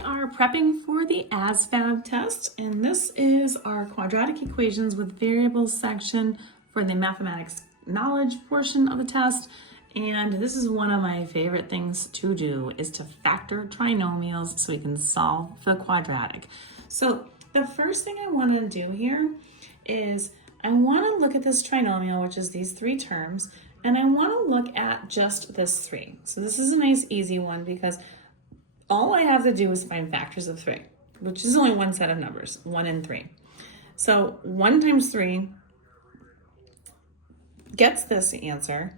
We are prepping for the ASVAB test, and this is our quadratic equations with variables section for the mathematics knowledge portion of the test. And this is one of my favorite things to do, is to factor trinomials so we can solve the quadratic. So the first thing I want to do here is I want to look at this trinomial, which is these three terms, and I want to look at just this 3. So this is a nice easy one because all I have to do is find factors of 3, which is only one set of numbers, 1 and 3. So 1 times 3 gets this answer,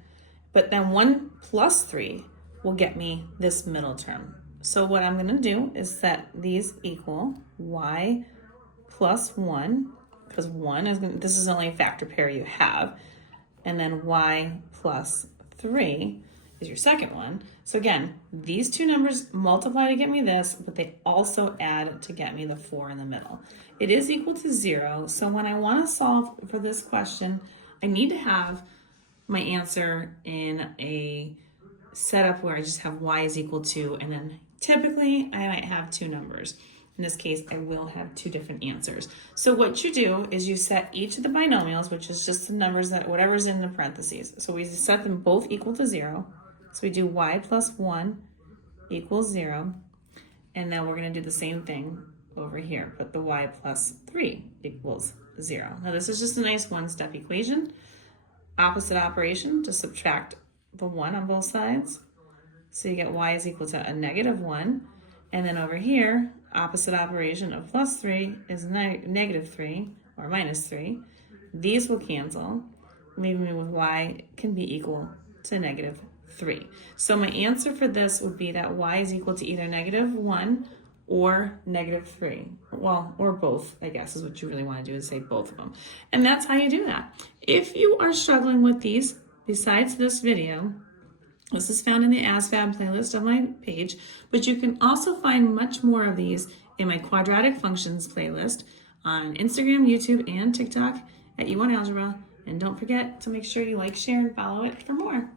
but then 1 plus 3 will get me this middle term. So what I'm going to do is set these equal y plus 1, because 1 is going to, this is only a factor pair you have, and then y plus 3 is your second one. So again, these two numbers multiply to get me this, but they also add to get me the 4 in the middle. It is equal to 0, so when I want to solve for this question, I need to have my answer in a setup where I just have y is equal to, and then typically I might have two numbers. In this case, I will have two different answers. So what you do is you set each of the binomials, which is just the numbers that whatever's in the parentheses. So we set them both equal to 0. So we do y plus 1 equals 0. And then we're going to do the same thing over here. Put the y plus 3 equals 0. Now this is just a nice one-step equation. Opposite operation to subtract the 1 on both sides. So you get y is equal to a negative 1. And then over here, opposite operation of plus 3 is negative 3 or minus 3. These will cancel, leaving me with y can be equal to negative 3. So my answer for this would be that y is equal to either negative 1 or negative 3. Well, or both, I guess, is what you really want to do, is say both of them. And that's how you do that. If you are struggling with these, besides this video, this is found in the ASVAB playlist on my page, but you can also find much more of these in my quadratic functions playlist on Instagram, YouTube, and TikTok at YouWantAlgebra. And don't forget to make sure you like, share, and follow it for more.